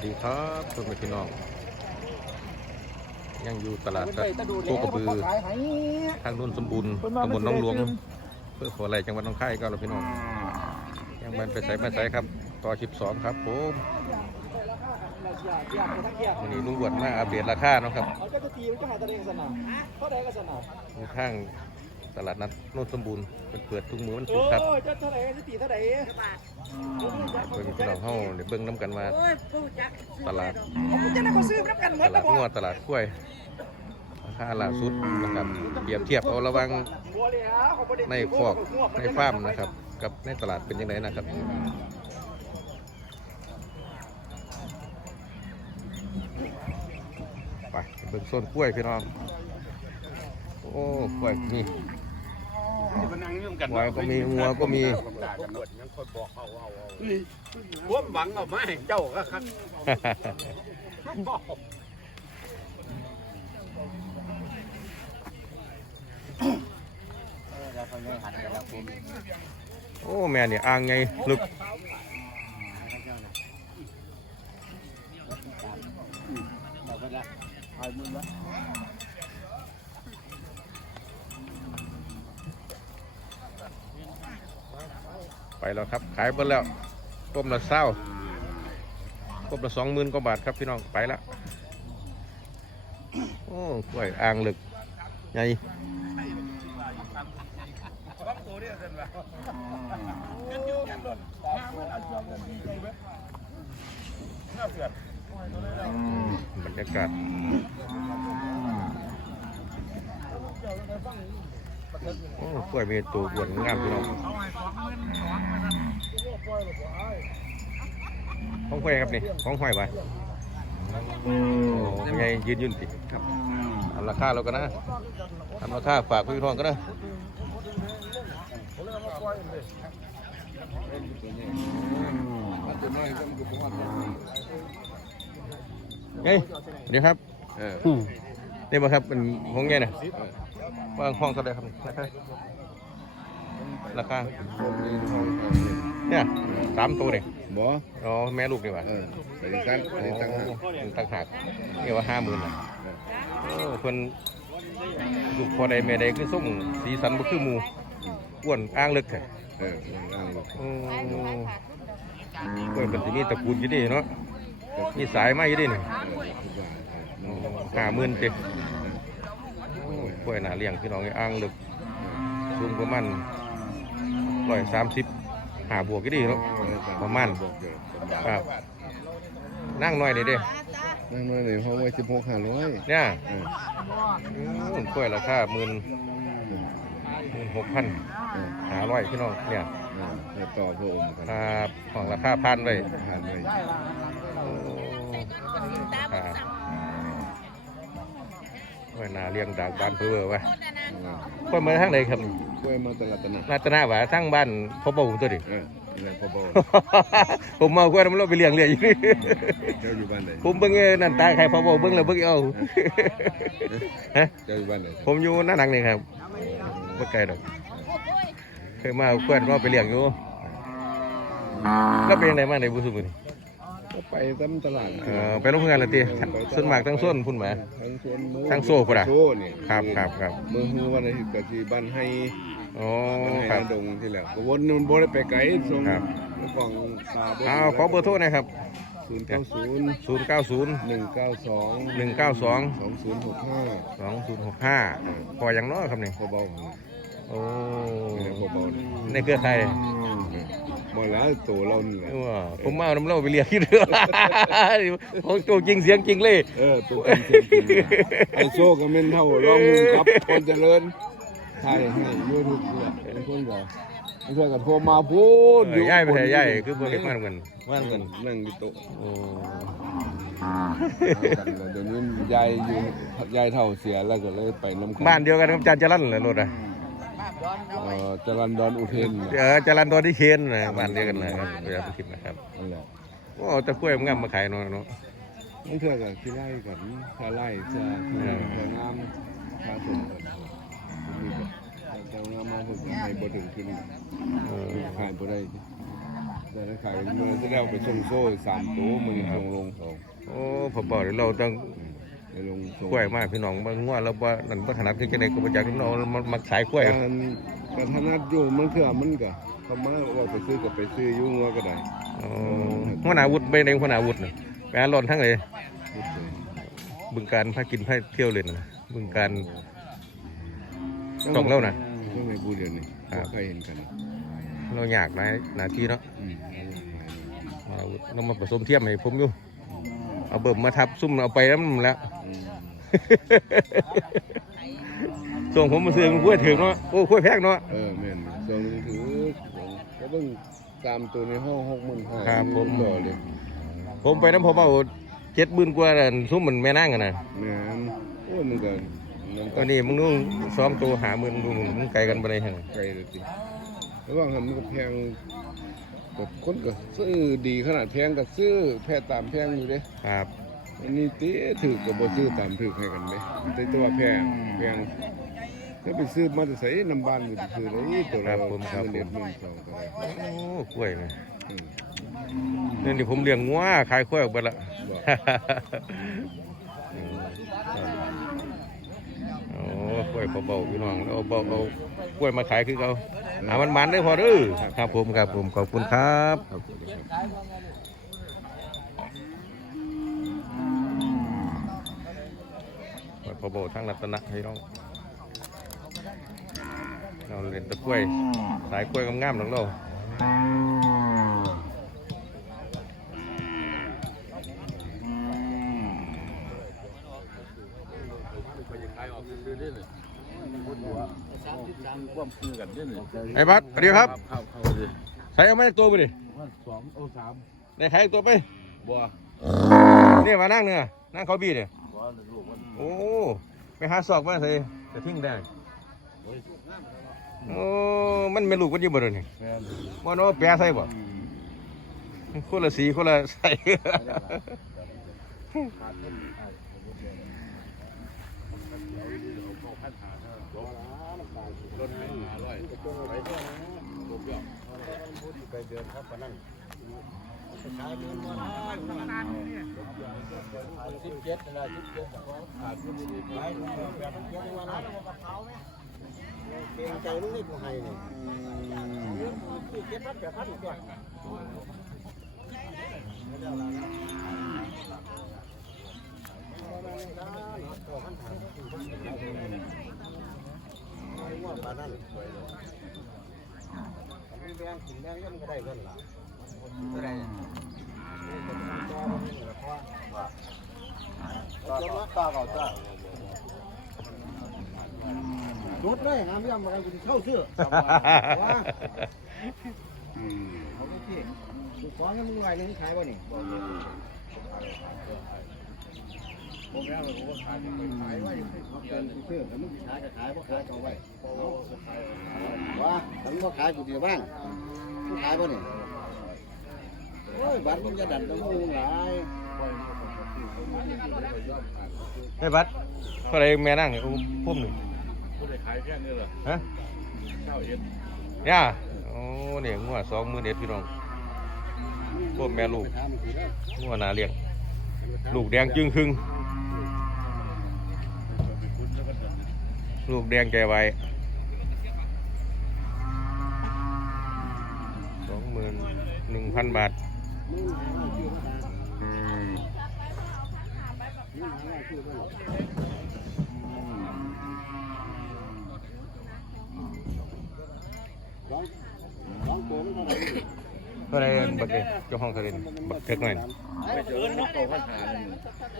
วัสดีครับทุกท่านพี่น้อง ยังอยู่ตลาดนัดโคกระบือ ทางนุ่นสมบูรณ์ตำบลหน้องหลวงเพื่อขออะไรจังหวัดหน้องคายก็เราพี่น้อง ยังมันไปใส่มาใส่ครับ ต่อชิบสองครับผมวันนี้ลุงบวดมาอัปเดตราคาเนาะครับมันก็จะตีมันก็หาตะเรงสนามเท่าใดก็สนามอยู่ข้าง ตลาดนัดนุ่นสมบูรณ์เป็นเปิดทุกมือวันศุโอ้กร์ครับยจะเท่าไหร่จะตีเท่าไหร่เพิ่นพี่น้องเฮาได้เบิ่งน้ำกันว่าตลาดผมจะได้เขาซื้อรับกันหมตดลาดบ่งัวตลาดกล้วยราคาล่าสุดนะครับเปรียบเทียบเอาระหวังบัวเลยฮะเขาบ่ได้ในคอกในฟาร์มนะครับ กับในตลาดเป็นยังไงนะครับไปเบิ่งโซนกล้วยพี่น้องโอ้กล้วย มีควายก็มีงัวก็มี ความหวังเอามาให้เจ้าก็ครับโอ้แม่เนี่ยอ่างไงลึกไป แล้วครับ ขายไปแล้วต้มละเศร้าต้มละสองหมื่นกว่าบาทครับพี่น้องไปแล้วโอ้กล้วยอ่างลึกไงบรรยากาศ โอ้กล้วยมีตัวบวนงามพี่น้องของห้อยครับนี่ของห้อยไปโอ้ยังไงยืนยืนติครับทำราคาเราก็นะทำราคาฝากพี่ทองก็นะเฮ้ยเดี๋ยวครับ เออนี่มาครับเป็นของไงน่ะ ว่างห้องเท่าไหรครับราคาราคาเนี่ยสามตัวเนี่ยบ่อ๋อแม่ลูกนี่หว่าเออไปตั้งไปตั้งหากตั้งหากนี่ว่าห้าหมื่นอะโอ้เพิ่นลูกพอใดแม่ใดคือส่งสีสันบ่คือหมูอ้วนอ้างเลึกแท้เอออ้างลูกโอ้เพิ่นเป็นสิมีตระกูลอยู่นี่เนาะมีสายมาอยู่นี่นี่ห้าหมื่นเจ็ก ล้วยหนาเลี้ยงพี่น้องไอ้อ้างลึกสูงประมาณร้อยสามสิบหาบวกก็ดีเนาะประมาณครับนั่งหน่อยนี่เด้นั่งน้อยเลยห้องไว้สิบหกห้าร้อยเนี่ยเอออืมกล้วยราคาหมื่นหมื่นหกพันเออหาร้อยพี่น้องเนี่ยเออให้ต่อพระองค์กันครับของราคาพันเลยผ่านไปโอ้ครับไว้หนาเลี้ยงดากบ้านเพื่อวะค่อยมาทางไหนครับกล้วยมาตลาดตะนะนาตนาหวาทั้งบ้านพ่อปู่ตัวดิเออนี่แหละพ่อบอกผมมาเอากล้วยน้ำร้อนไปเลี้ยงเลยอยู่เจ้าอยู่บ้านไหนผมเบิ่งเอ้นั่นตาใครพ่อปู่เบิ่งแล้วเบิ่งเอาฮะเจ้าอยู่บ้านไหนผมอยู่หน้าหนังนี่ครับไม่ไกลดอกเคยมาเอากล้วยมาไปเลี้ยงอยู่แล้วเป็นยังไงมาในบุสุมือนี่ ก็ไปตามตลาดเออไปโรงงานละตีส่วนมากทั้งส้นพุ่นแหมาทั้งสวนหมูทั้งโซ่พุ่นอะโซ่นี่ครับครับครับมือฮือวันอาทิตย์ก็ที่บ้านให้อ๋อบ้านให้ครับนาดงที่แหละก็วนมันบ่ได้ไปไกลส่งครับกล่องคาร์บเอาขอเบอร์โทรหนะครับศูนย์เก้าศูนย์0 9 0หนึ่งเก้าสอง1 9 2สองศูนย์หกห้า2 0 6 5พออย่างน้อยครับนี่พอเบา โอ้เนี่ยพอเบาเนี่ยในเครือข่ายบ่แล้วตัวเรานี่แหละว่าผมมาเอาน้ำเล่าไปเลี้ยงที่เรือของตัวจริงเสียงจริงเลย เออตัวจริงจริงจริงไอโซ่ก็แม่นเท่าร้องมึงครับคนเจริญใช่ให้ยูทูบเนี่ยเป็นคนบอกไม่ใช่กับโทรมาพูดเออย่ายไปไหนย่ายคือเพื่อนมาเหมือนกันมาเหมือนกันนั่งอยู่โต๊ะโอ้เอากันเลยเดี๋ยวนี้ยายอยู่ยายเท่าเสียแล้วก็เลยไปน้ำกับ้านเดียวกันกับจานจรันเหรอรถอะ เอ่อจรันดอนอุเทนเออจรันตอนที่เคนนะบ้านเดียวกันเลยครับเวลาไปคิดนะครับนั่นแหละโอ้แต่กล้วยมันงามมาขายเนาะเนาะไม่เชื่อกับที่ไล่กันถ้าไล่จะจะงามถ้าสมกันจะงามมาถึงให้บ่ถึงขึ้นเออขายบ่ได้แต่ในขายเมื่อที่แล้วไปส่งโซ่สามตัวมันส่งลงสองโอ้ผมบอกเลยเราต้องไป ลงส่งกล้วยมากพี่น้องบางงวดเราว่านั่นบ่ถนัดคือจังได๋ก็บ่จักน้องมันมักขายกล้วยการการถนัดอยู่มันคือมันก็เขามาว่าไปซื้อกับไปซื้ออยุ่งก็ได้อ๋อหัวหน้าอาวุธไปในหัวหน้าอาวุธน่ะไปหาหล่นทั้งเลยพูดเลยบึงการพากินพาเที่ยวเล่นน่ะบึงการต้องเล่านะต้องในบูเดียวนี่ครับเคยเห็นกัน เราอยากหลายหน้าที่เนาะอืมหัวหน้าอาวุธเรามาผสมเทียมให้ผมอยู่เอาเบิ่มมาทับซุ่มเอาไปแล้วมันแล้วอืม ส่งผมมาซื้อมันกล้วยถึงเนาะโอ้กล้วยแพงเนาะ เออแม่นส่วนนึงถือก็เบิ่งตามตัวในห้องหกหมื่นห้าครับผม ต่อเลยผมไปน้ำผมเอาเจ็ดหมื่นกว่านั่นซุ่มมันแม่นั่งกันนะแม่นโอ้ยมันก็มันก็นี่มึงนู่นซ้อมตัวหาหมื่นดูมึงไกลกันไปเลยฮะไกลเลยสิระหว่างหันมันก็แพงแบบคนก็ซื้อดีขนาดแพงก็ซื้อแพงตามแพงอยู่เด้ครับ อันนี้ตีถือกับบ่ซื้อตามถือให้กันเด้แต่ตัวแพงแพงถ้าไปซื้อมาจะใส่น้ำบ้านอยู่ซื้อเลยตัวละเดือนหนึ่งสองก็ได้โอ้กล้วยไหมอืมนี่นี่ผมเลี้ยงงัวขายกล้วยออกไปละบอกโอ้กล้วยเบาๆพี่น้องแล้วเอาเบาเอากล้วยมาขายคือเขาหามันมันได้อพอเด้อครับผมครับผมขอบคุณครับครับผมครับ กล้วยเบาๆทั้งรัตนะพี่น้องเราเล่นแตะกล้วยสายกล้วยงามๆของเราไอ้บัสสวัสดีครับเข้าเข้าเลยใส่เอาไม้ตัวไปดิสองเอาสามในใครตัวไปบัวนี่มานั่งเนื้อนั่งเขาบีเนี่ยบัว ลูกมันโอ้ไปหาศอกมาใส่จะทิ้งได้โอ้มันเป็นลูกกันอยู่บ่เดี๋ยวนี่แฟนบ่เนาะแปรใส่บ่คนละสีคนละใส่รถไม่หาร้อยไปเดินเข้าไปนั่ง สิบเจ็ดอะไรสิบเจ็ดขาดขึ้นดีไปแบบเยอะว่านะเกรงใจลูกนี่กูให้เนี่ยเจ็ดพันแปดพันก่อนว่าปลานั่นสวยเลยแดงขุนแดงก็มันก็ได้เงินละก็ได้จนว่าตา เก่าจ้าจุดเลยหามยังมากันเข้าเสื้อว่าเขาไม่เก่งสุดสองยังมึงไรนึงขายป่ะนี่ผมแล้วผมก็ขายขายไว้เป็นเสื้อแต่มึงขายก็ขายเพราะขายเอาไว้ว่าผมก็ขายกูเดียวบ้างกูขายป่ะนี่โอ้ยบัตรมึงจะดันต้องมึงหลาย ไอ้บัดเท่าไรแม่นั่งเนี่ยพุ่มหนึ่งกูได้ขายแค่นี้เหรอฮะเก้าเอ็ดย่าโอ้เนี่ยงัวสองมือเด็ดพี่น้องพวกแม่ลูกงัวนาเลี้ยง ลูกแดงจึงครึ่งลูกแดงใจไวสองหมื่นหนึ่งพันบาท เท่าไหร่เท่าไหรบักเนี่ยเจ้าห้องเท่าไหรนี่บักเท็กหน่อยไม่เจอนักโตพันหา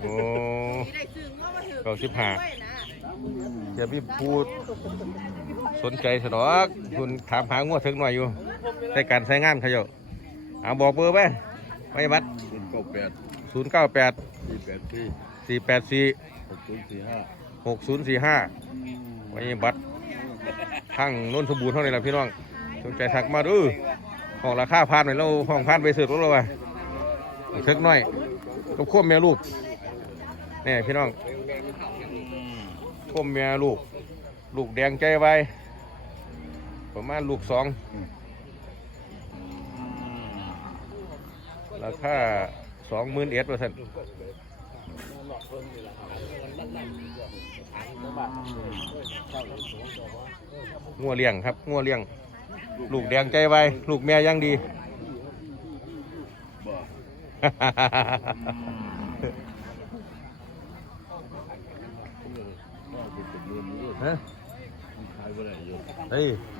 โอ้เก้าสิบห้าจะมีพูดสนใจสนอกคุณถามหางวดถึงหน่อยอยู่ในการใช้งานเขาเจ้าเอาบอกเบอร์ไปไม่บัดศูนย์เก้าแปดศูนย์เก้าแปด สี่แปดสี่ สี่แปดสี่หกศูนย์สี่ห้าหกศูนย์สี่ห้าไว้บัตรทั้งนนทบูรณ์เท่านี้แหละพี่น้องสนใจทักมาดูห้องราคาพานไปเราห้องพานไปสืบรถเราไปเล็กน้อยกับควบแม่ลูกนี่พี่น้องควบแม่ลูก ลูกแดงใจไวประมาณลูกสองราคาสองหมื่นเอ็ดเปอร์เซ็นต์ งัวเลี้ยงครับงัวเลี้ยง ลูกแดงใจไวลูกแม่ยังดีฮะเฮ้ยหิวยาไว้นั่งเอากินยากินย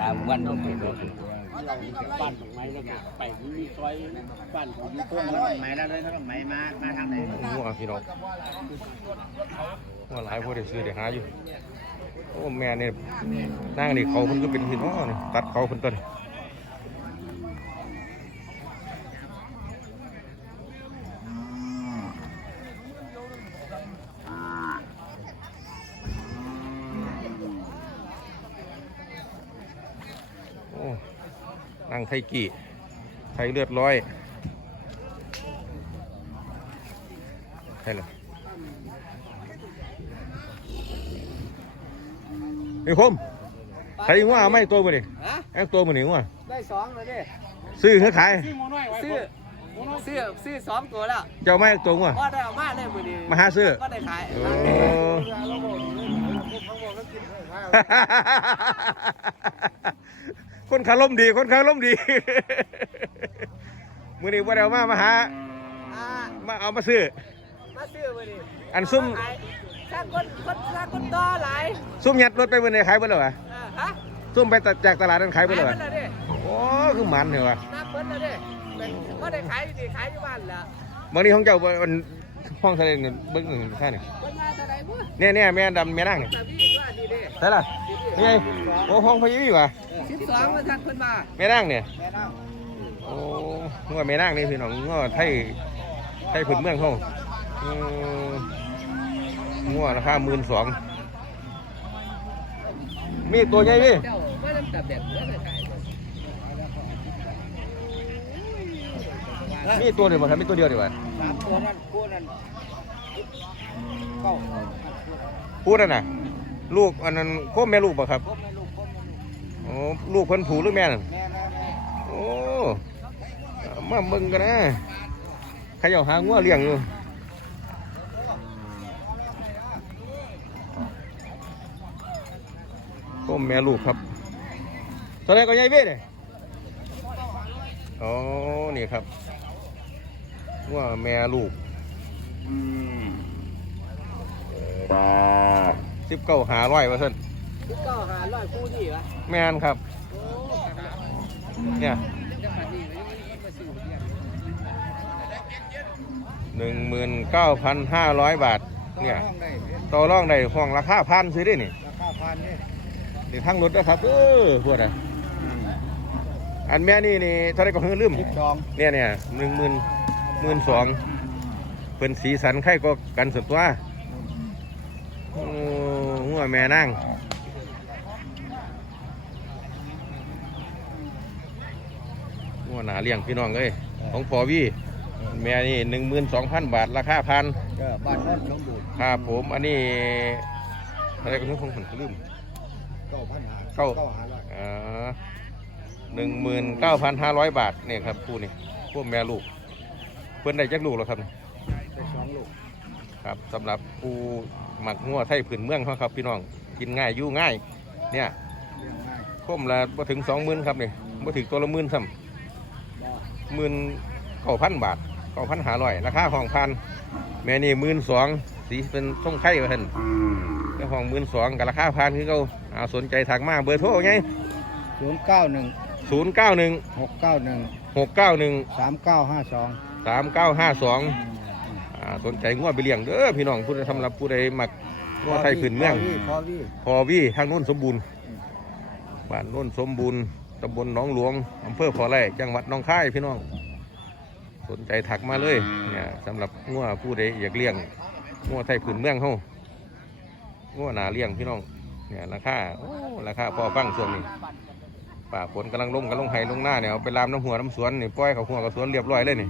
ตามวันต้องเห็นเราบ้านของไม้แล้วก็ไปมีซอยบ้านของมีต้นไม้แล้วเลยถ้าไม้มามาทางไหนงัวพี่น้องงัวหลายพวกเดี๋ยวซื้อเดี๋ยวหาอยู่โอ้แม่เนี่ยนั่งนี่เขามันก็เป็นหินอ้อนี่ตัดเขาเพิ่นต้นโนั่งไทยกี่ไทยเลือดร้อยใช่เลยไอ้คมใส่งัวไม่ตัวมือนี่ฮะไอ้ตัวมือนี่งัวได้สองเลยดิซื้อหรือขายซื้อซื้อซื้อสองตัวแล้วเจ้าไม่ตัวงัวก็ได้เอามาได้มือดีมาหาซื้อก็ได้ขายโอ้ คนขาล่มดี คนขาล่มดี มือนี้ว่าเดี๋ยวมามาหา อ่ามาเอามาซื้อ มาซื้อมือดีอันซุ่มถ้าคนคนถ้าคนต่อหลายซุ่มยัดรถไปมือนี้ขายเบ่แล้ววะอ่าฮะซุ่มไปจากตลาดนั้นขายเบ่ขายแล้วเบิวะดแล้วดิโอ้คือมันเหรอวะน้ำเบิดแล้วดิเป็นก็ได้ขายดีขายอยู่บ้านแล้วบางทีของเจ้ามันห้องทะเลเนี่ยเบิ้งหนึ่งท่านี่คนมาเท่าไหร่บุ้เนี่ยเนี่ยแม่ดำแม่นั่งเนี่ยแต่พี่ว่าดีดิใช่ล่ะนี่ไงโอ้ห้องพยี่วะ สิบสองมาทันคนมาแม่นั่งเนี่ยแม่น้าโอ้งัวแม่นั่งนี่พี่น้องงัวไทยไทยพื้นเมืองเขาอืมงัวราคาหมื่นสองมีตัวใหญ่พี่เจ้าไม่ต้องตัดแบบเนื้อเลยขายมีตัวเดียวมั้ครับมีตัวเดียวดีกว่าสามตัวนั่นคู่นั่นเก้าพูดนั่นน่ะลูกอันนั้นโคมแม่ลูกป่ะครับ อ้ลูกเพิ่นผูหรือแม่นั่นแม่แม่แม่โอ้เอามาเบิ่งกันนะใครเอาหางัวเลี้ยงอยู่ต้มแม่ลูกครับตอนแรกก็ใหญ่เบ้เนี่ยอ๋อ นี่ครับงัวแม่ลูกสิบเก้าหาร้อยเปอร์เซ็นต์คือเก้าหาร้อยคู่นี่วะ แม่นครับโอ้เนี่ยจังหวัดนี้ไม่ได้มาซื้อเนี่ยหนึ่งหมื่นเก้าพันห้าร้อยบาท เนี่ยห้องได้ต่อรองได้ห้องราคาพันซื้อได้นี่ราคาพันนี่เดี๋ยวทั้งรถนะครับเออพวดอะอันแม่นี่นี่เท่าไรก็เฮือลืมสิบสองเนี่ยเนี่ยหนึ่งหมื่นหมื่นสองเป็นสีสันไข่ก็กันสุดตัวโอ้หัวแม่นั่ง หัวหนาเลี้ยงพี่น้องเลยของพอวี่แม่นี่หนึ่งหมื่นสองพันบาทราคาพันก็บ้านโน้นชมบูรณ์ครับผมอันนี้อะไรก็ต้องคงผมลืมเก้าพันหาเข้าเก้าหาร้อยอ่าหนึ่งหมื่นเก้าพันห้าร้อยบาทเนี่ยครับคู่นี้พวกแม่ลูก เพื่อนได้จักลูกแล้วครับได้สองลูกครับสำหรับผู้หมักงัวไทยผืนเมืองเขาครับพี่น้องกินง่ายอยู่ง่าย เนี่ยเลี้ยงง่ายคมละบ่ถึงสองหมื่นครับเนี่ยบ่ถึงตัวละหมื่นซ้ำ หมื่นเก้าพันบาทเก้าพันห้าร้อยราคาของพันแม่นี่หมื่นสองสีเป็นทรงไข่ว่าท่านก็ห้องหมื่นสองกับราคาพันคือเขาเอาสนใจถักมาเบอร์โทรไงศูนย์เก้าหนึ่งศูนย์เก้าหนึ่งหกเก้าหนึ่งหกเก้าหนึ่งสามเก้าห้าสองสามเก้าห้าสองสนใจงัวไปเลี้ยงเด้อพี่น้องผู้ใดสำหรับผู้ใดมักงัวไทยพื้นเมืองพอวี่พอวี่ทางโน้นสมบูรณ์บ้านโน้นสมบูรณ์ ตำบลหนองหลวงอำเภอพอไร่จังหวัดหนองคายพี่น้อง สนใจถักมาเลยเนี่ยสำหรับงัวผู้ใดอยากเลี้ยงงัวไทยพื้นเมืองเฮางัวนาเลี้ยงพี่น้องเนี่ยราคาโอ้ราคาพอฟังช่วงนี้ป่าฝนกำลังลงกำลังไห้ลงหน้าเนี่ยเอาไปลามน้ำหัวน้ำสวนนี่ปล่อยเขาหัวกับสวนเรียบร้อยเลยนี่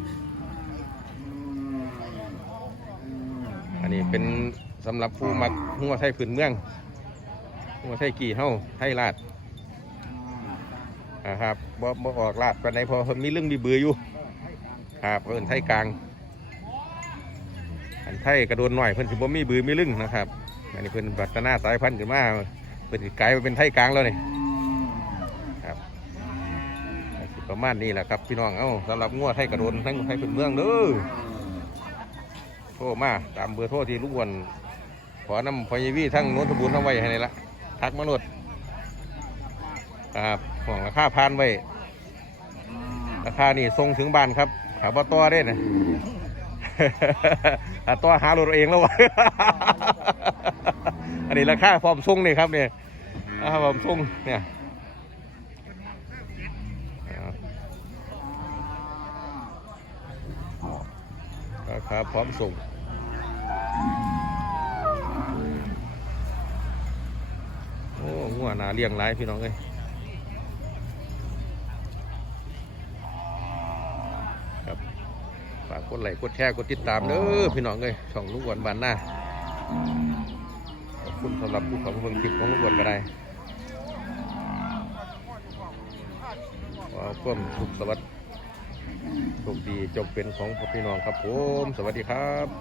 อันนี้เป็นสำหรับผู้มักงัวไทยพื้นเมืองงัวไทยกี่เฮาไทยลาด นะครับบ่บ่ออกลาดไปไหนใดเพอมีเรื่องมีเบืออยู่ครับเพิ่นไทยกลางอันไทยกระโดนหน่อยเพิ่นสิบ่มีเบือมีลึงนะครับ อันนี้เพิ่นพัฒนาสายพันธุ์ขึ้นมาเพิ่นกลายมาเป็นไทยกลางแล้วนี่ครับประมาณนี้แหละครับพี่น้องเอ้าสำหรับงัวไทยกระโดนทั้งไทยเป็นเมืองเด้อโทรมาตามเบอร์โทรที่ลูกวนขอนำพยวีทั้งโน้นทบุญทั้งไว้ให้นี่ละทักมาโนดครับ ห่วงราคาพานไว้ ราคานี่ส่งถึงบ้านครับหาบ่ต่อได้นะหาต่อหารถเองแล้ววะอันนี้ราคาพร้อมส่งนี่ครับเนี่ยราคาพร้อมส่งเนี่ยราคาพร้อมส่งโอ้งัวหนาเลี้ยงหลายพี่น้องเอ้ย กกดไลค์กดแชร์กดติดตามเด้อพี่น้องเลยช่องลุงอ้วนบานหน้าขอบคุณสำหรับผู้ของเบิ่งคลิปของลุงอ้วนก็ได้ขอความสุขสวัสดิ์โชคดีจงเป็นของพ่อพี่น้องครับผม สวัสดีครับ